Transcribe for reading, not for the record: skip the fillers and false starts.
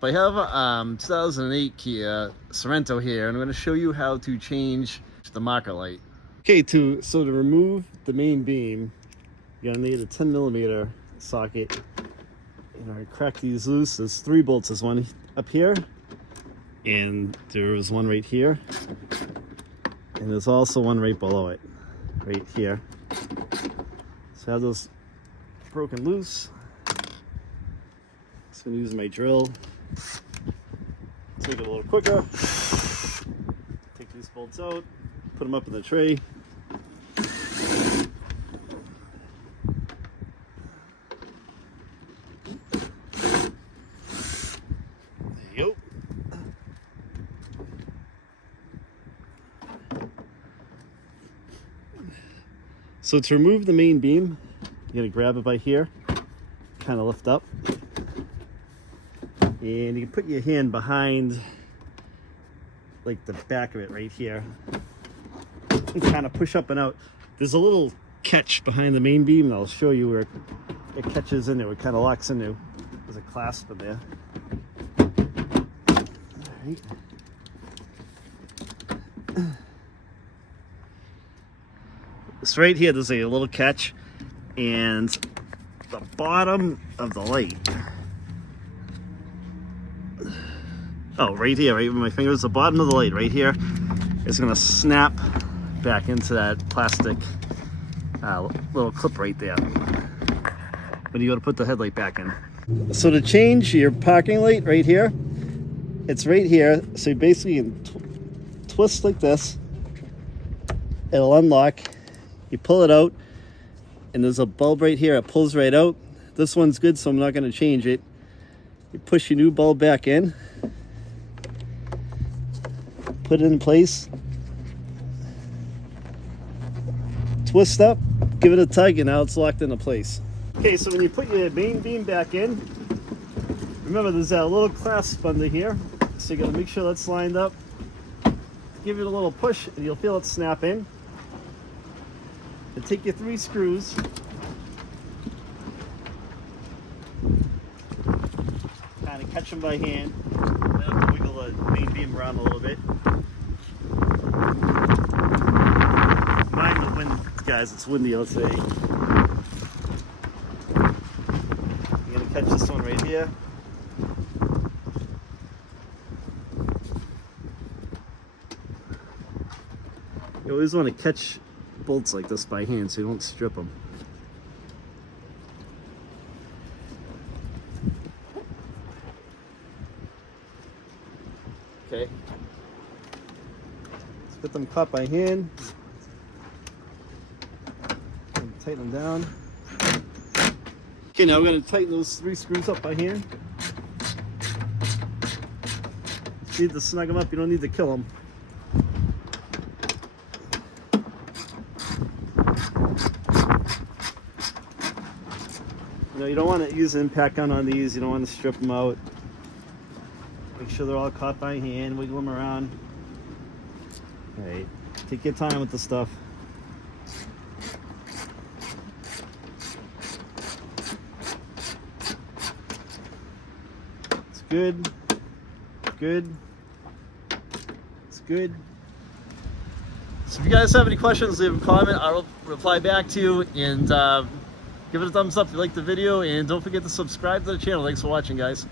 I have a 2008 Kia Sorento here, and I'm going to show you how to change the marker light. Okay, to remove the main beam, you're going to need a 10mm socket. And I crack these loose. There's 3 bolts. There's one up here, and there's one right here, and there's also one right below it, right here. So I have those broken loose. Just going to use my drill. Take it a little quicker. Take these bolts out, put them up in the tray. There you go. So to remove the main beam, you're going to grab it by here, kind of lift up. And you can put your hand behind, like the back of it right here, and kind of push up and out. There's a little catch behind the main beam, and I'll show you where it catches in there. It kind of locks into. There's a clasp in there. All right. So right here, there's a little catch, and the bottom of the light. Oh, right here, right with my fingers, the bottom of the light right here is going to snap back into that plastic little clip right there when you go to put the headlight back in. So to change your parking light right here, it's right here. So you basically can twist like this. It'll unlock. You pull it out, and there's a bulb right here. It pulls right out. This one's good, so I'm not going to change it. You push your new bulb back in. Put it in place, twist up, give it a tug, and now it's locked into place. Okay, so when you put your main beam back in, remember there's that little clasp under here, so you gotta make sure that's lined up. Give it a little push, and you'll feel it snap in. And take your 3 screws, kind of catch them by hand, and have to wiggle the main beam around a little bit. Mind the wind, guys, it's windy out today. You're going to catch this one right here. You always want to catch bolts like this by hand so you don't strip them. Okay. Let's get them caught by hand. And tighten them down. Okay, now we're going to tighten those 3 screws up by hand. You need to snug them up, you don't need to kill them. You don't want to use an impact gun on these, you don't want to strip them out. Make sure they're all caught by hand, wiggle them around. Alright, take your time with the stuff. It's good. Good. It's good. So if you guys have any questions, leave a comment. I'll reply back to you, and give it a thumbs up if you liked the video, and don't forget to subscribe to the channel. Thanks for watching, guys.